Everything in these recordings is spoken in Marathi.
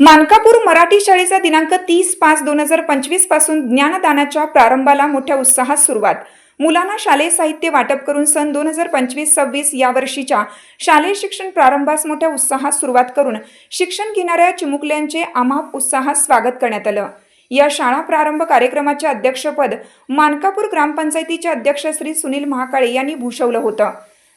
मानकापूर मराठी शाळेचा दिनांक तीस पाच दोन हजार पंचवीसपासून ज्ञानदानाच्या प्रारंभाला मोठ्या उत्साहात सुरुवात. मुलांना शालेय साहित्य वाटप करून सन दोन हजार पंचवीस सव्वीस या वर्षीच्या शालेय शिक्षण प्रारंभास मोठ्या उत्साहात सुरुवात करून शिक्षण घेणाऱ्या चिमुकल्यांचे अमाप उत्साहात स्वागत करण्यात आलं. या शाळा प्रारंभ कार्यक्रमाचे अध्यक्षपद मानकापूर ग्रामपंचायतीचे अध्यक्ष श्री सुनील महाकाळे यांनी भूषवलं होतं.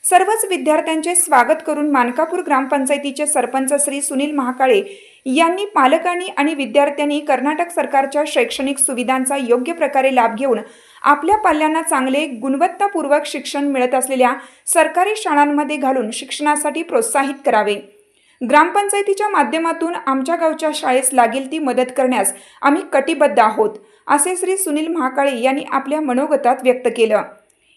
सर्वच विद्यार्थ्यांचे स्वागत करून मानकापूर ग्रामपंचायतीचे सरपंच श्री सुनील महाकाळे यांनी पालकांनी आणि विद्यार्थ्यांनी कर्नाटक सरकारच्या शैक्षणिक सुविधांचा योग्य प्रकारे लाभ घेऊन आपल्या पाल्यांना चांगले गुणवत्तापूर्वक शिक्षण मिळत असलेल्या सरकारी शाळांमध्ये घालून शिक्षणासाठी प्रोत्साहित करावे. ग्रामपंचायतीच्या माध्यमातून आमच्या गावच्या शाळेस लागेल ती मदत करण्यास आम्ही कटिबद्ध आहोत असे श्री सुनील महाकाळे यांनी आपल्या मनोगतात व्यक्त केलं.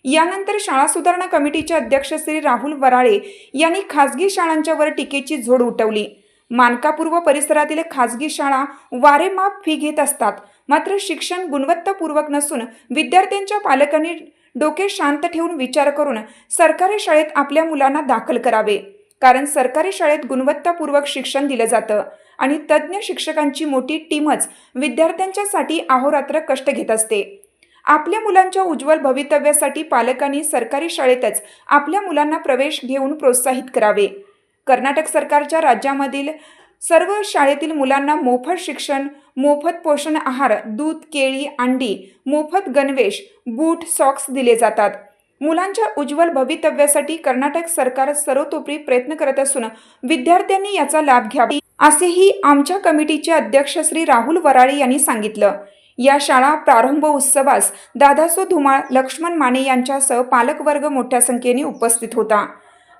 यानंतर शाळा सुधारणा कमिटीचे अध्यक्ष श्री राहुल वराळे यांनी खासगी शाळांच्यावर टीकेची झोड उठवली. मानकापूर व परिसरातील खासगी शाळा वारेमाप फी घेत असतात. मात्र शिक्षण गुणवत्तापूर्वक नसून विद्यार्थ्यांच्या पालकांनी डोके शांत ठेवून विचार करून सरकारी शाळेत आपल्या मुलांना दाखल करावे. कारण सरकारी शाळेत गुणवत्तापूर्वक शिक्षण दिलं जातं आणि तज्ज्ञ शिक्षकांची मोठी टीमच विद्यार्थ्यांच्यासाठी अहोरात्र कष्ट घेत असते. आपल्या मुलांच्या उज्ज्वल भवितव्यासाठी पालकांनी सरकारी शाळेतच आपल्या मुलांना प्रवेश घेऊन प्रोत्साहित करावे. कर्नाटक सरकारच्या राज्यामधील सर्व शाळेतील मुलांना मोफत शिक्षण मोफत पोषण आहार दूध केळी अंडी मोफत गणवेश बूट सॉक्स दिले जातात. मुलांच्या उज्ज्वल भवितव्यासाठी कर्नाटक सरकार सर्वतोपरी प्रयत्न करत असून विद्यार्थ्यांनी याचा लाभ घ्यावा असेही आमच्या कमिटीचे अध्यक्ष श्री राहुल वराळे यांनी सांगितलं. या शाळा प्रारंभ उत्सवास दादासो धुमाळ लक्ष्मण माने यांच्यासह पालकवर्ग मोठ्या संख्येने उपस्थित होता.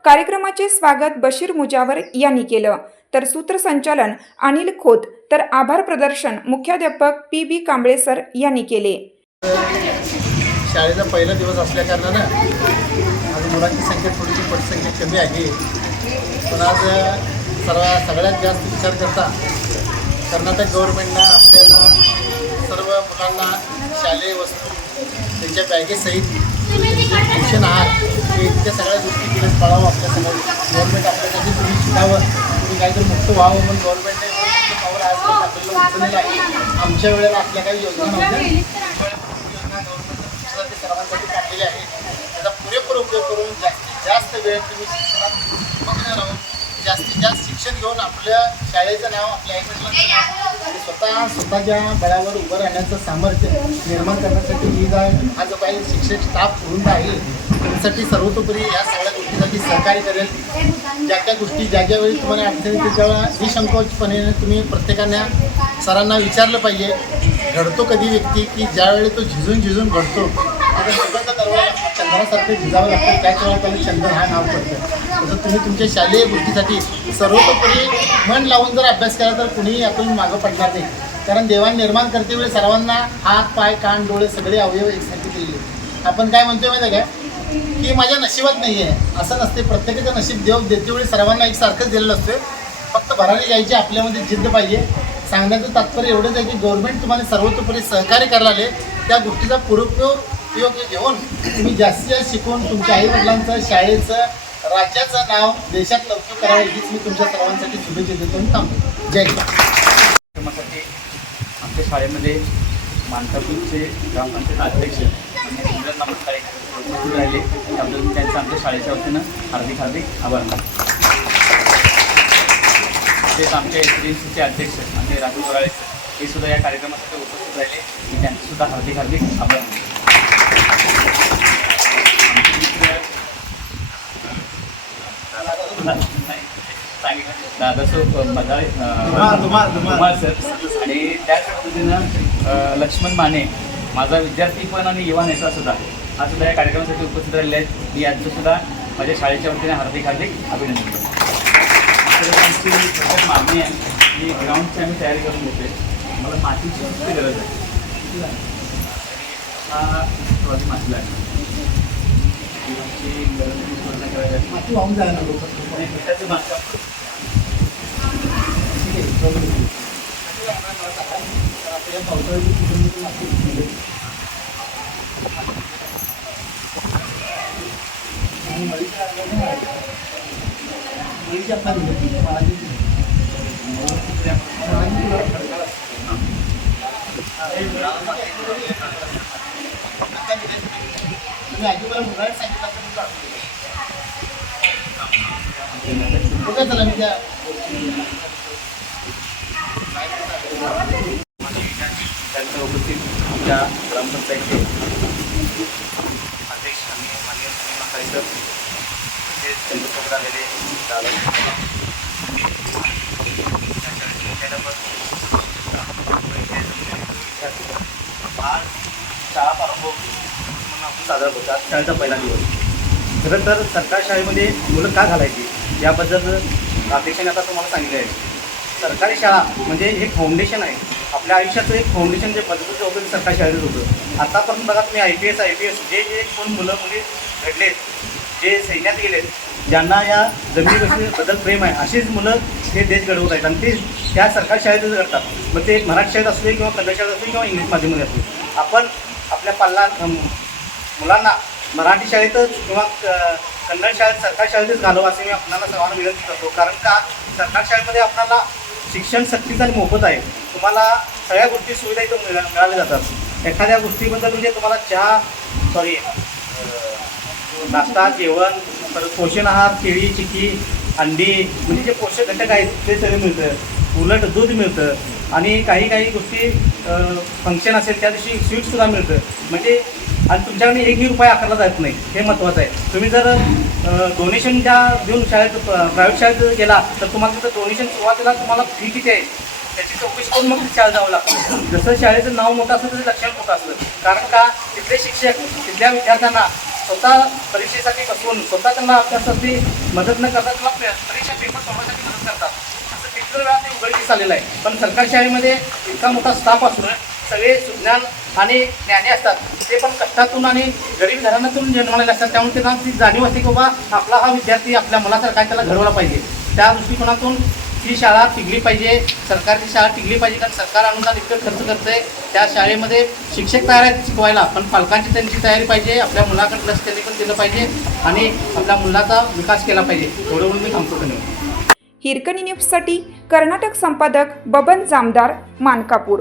कार्यक्रमाचे स्वागत बशीर मुजावर यांनी केलं. तर सूत्रसंचालन अनिल खोत तर आभार प्रदर्शन मुख्याध्यापक पी बी कांबळे सर यांनी केले. शाळेचा पहिला दिवस असल्या कारणानं आज मुलांची संख्या थोडीशी पटसंख्या कमी आहे. पण आज सर्व सगळ्यात जास्त विचार करता कर्नाटक गव्हर्नमेंटनं आपल्याला मुलांना शालेय वस्तू त्यांच्या बॅगेसहित शिक्षण आहार हे इतक्या सगळ्या गोष्टी केल्यास पाळावं आपल्यासमोर गव्हर्नमेंट आपल्यासाठी तुम्ही शिकावं तुम्ही काहीतरी मुक्त व्हावं म्हणून गव्हर्नमेंटने पावर आज आपल्याला उचललेलं आहे. आमच्या वेळेला आपल्या काही योजना नव्हत्या. योजना गव्हर्नमेंटने ते सर्वांसाठी काढलेली आहे त्याचा पुरेपूर उपयोग करून जास्तीत जास्त वेळ तुम्ही शिक्षणात मग्न राहून जास्तीत जास्त शिक्षण घेऊन आपल्या शाळेचं नाव आपल्या आईवडिलांचं नाव स्वतः स्वतःच्या बळावर उभं राहण्याचं सामर्थ्य निर्माण करण्यासाठी ही जा हा जो काही शिक्षक स्टाफ होऊन राहील त्यासाठी सर्वतोपरी या सगळ्या गोष्टीसाठी सहकार्य करेल. ज्या त्या गोष्टी ज्या ज्या वेळी तुम्हाला अडचणी त्याच्यावेळेला निसंकोचपणे तुम्ही प्रत्येकाने सरांना विचारलं पाहिजे. घडतो कधी व्यक्ती की ज्यावेळी तो झिजून झिजून घडतो चंद्रासारखं झिजावं लागतं त्याच्यावर त्याला चंद्र हा नाव पडतं तसं तुम्ही तुमच्या शालेय गोष्टीसाठी सर्वतोपरी मन लावून जर अभ्यास केला तर कुणीही यातून मागं पडणार नाही. कारण देवान निर्माण करते वेळी सर्वांना हात पाय कान डोळे सगळे अवयव एकसारखे दिलेले आपण काय म्हणतोय माहिती आहे का? की माझ्या नशिबात नाही आहे. असं नसते. प्रत्येकाचं नशीब देव देते वेळी सर्वांना एकसारखंच दिलेलं असतं फक्त भरारी घ्यायची आपल्यामध्ये जिद्द पाहिजे. सांगण्याचं तात्पर्य एवढंच आहे की गव्हर्नमेंट तुम्हाला सर्वतोपरी सहकार्य करायला आले त्या गोष्टीचा पुरेपूर योग्य घेऊन तुम्ही जास्तीत जास्त शिकून तुमच्या आईवडिलांचं शाळेचं राज्याचं नाव देशात लवकर करावं हीच मी तुमच्या सर्वांसाठी शुभेच्छा देतो आणि थांबतो. जय कार्यक्रमासाठी आमच्या शाळेमध्ये मानकापूरचे ग्रामपंचायत अध्यक्ष आणि नमस्कार राहिले. त्याबद्दल त्यांचं आमच्या शाळेच्या वतीनं हार्दिक हार्दिक आभार. तसेच आमच्या एस डी सीचे अध्यक्ष आणि राजू बोराळे हे सुद्धा या कार्यक्रमासाठी उपस्थित राहिले. मी त्यांचे सुद्धा हार्दिक हार्दिक आभार मानतो. दादासो बदाळे धुमाळ सर आणि त्याच पद्धतीनं लक्ष्मण माने माझा विद्यार्थी पण आणि युवा नेता सुद्धा हा सुद्धा या कार्यक्रमासाठी उपस्थित राहिले आहेत. मी यांचं सुद्धा माझ्या शाळेच्या वतीने हार्दिक हार्दिक अभिनंदन करतो. आमची प्रत्येक मागणी आहे की ग्राउंडची आम्ही तयारी करून घेतोय. मला मातीची गरज आहे. हा थोडी माती आहे. प्रॉब्लेम नाही. तर आता या पावसाळ्याची सीझनमध्ये माती मिळेल. आणि मळीच्या अंगाने मारायचं. मळीची आपल्याला मिळत नाही, माळाची मिळते. माळाची तुला खडकाळ असते. तुम्ही आजोबाला मुलाला सांगितलं असतं मी काढतो. बघा चला मी त्या त्यानंतर उपस्थित आमच्या ग्रामपंचायतचे अध्यक्ष आणि माननीय सुनील म्हातारे सर तसेच त्यांच्यासोबत आलेले चालक आज शाळा प्रारंभ म्हणून आपण साजरा होतात. शाळेचा पहिला दिवस. खरं तर सरकारी शाळेमध्ये मुलं का घालायची? याबद्दल अध्यक्षाने आता तुम्हाला सांगितलं आहे. सरकारी शाळा म्हणजे हे फाउंडेशन आहे. आपल्या आयुष्याचं एक फाउंडेशन जे पद्धतीचं ते सरकारी शाळेत होतं. आतापर्यंत बघा तुम्ही I P S I P S जे जे कोण मुलं मुली घडलेत जे सैन्यात गेलेत ज्यांना या जमिनीबद्दल प्रेम आहे अशीच मुलं हे देश घडवत आहेत. आणि ते त्या सरकारी शाळेतच घडतात. मग ते मराठी शाळेत असू दे किंवा कन्नड शाळेत असू दे किंवा इंग्लिश माध्यमामध्ये असू आपण आपल्या पाल्ला मुलांना मराठी शाळेतच किंवा कन्नड शाळेत सरकारी शाळेतच घालवं असं मी आपणाला सर्वांना विनंती करतो. कारण का सरकारी शाळेमध्ये आपल्याला शिक्षण सक्तीचं आणि मोफत आहे. तुम्हाला सगळ्या गोष्टी सुविधा इथं मिळा मिळाल्या जातात. एखाद्या गोष्टीबद्दल म्हणजे तुम्हाला चहा सॉरी नाश्ता जेवण परत पोषण आहार केळी चिकी अंडी म्हणजे जे पोषक घटक आहेत ते सगळे मिळतं. उलट दूध मिळतं. आणि काही काही गोष्टी फंक्शन असेल त्या दिवशी स्वीटसुद्धा मिळतं. म्हणजे आणि तुमच्याकडे एकही रुपये आकारला जात नाही. हे महत्त्वाचं आहे. तुम्ही जर डोनेशन ज्या देऊन शाळेत प्रायव्हेट शाळेत गेला तर तुम्हाला तिथं डोनेशन सुरुवातीला तुम्हाला फी किती आहे? त्याची चौकशी करून मग शाळेत जावं लागतं. जसं शाळेचं नाव मोठं असतं तसं लक्षण मोठं असतं कारण का? तिथले शिक्षक तिथल्या विद्यार्थ्यांना स्वतः परीक्षेसाठी बसवून स्वतः त्यांना अभ्यासासाठी मदत न करता त्यांना परीक्षा पेपर सोडवण्यासाठी मदत करतात. असं कितीतरी वेळा ते उघडकीस आलेलं आहे. पण सरकारी शाळेमध्ये इतका मोठा स्टाफ असून सगळे सुज्ञान आणि ज्ञानी असतात. ते पण कष्टातून आणि गरीब घराण्यातून जन्मलेले असतात. त्यामुळे त्यांना ती जाणीव असते की बाबा आपला हा विद्यार्थी आपल्या मुलासारखा त्याला घडवला पाहिजे. त्या दृष्टिकोनातून ही शाळा टिकली पाहिजे सरकारची शाळा टिकली पाहिजे कारण सरकार अनुदान इतकं खर्च करते त्या शाळेमध्ये शिक्षक तयार आहेत शिकवायला पण पालकांची त्यांची तयारी पाहिजे आपल्या मुलाकडे लक्ष त्यांनी पण दिलं पाहिजे आणि आपल्या मुलाचा विकास केला पाहिजे. एवढं म्हणून मी थांबतो धन्यवाद. हिरकणी न्यूजसाठी कर्नाटक संपादक बबन जामदार मानकापूर.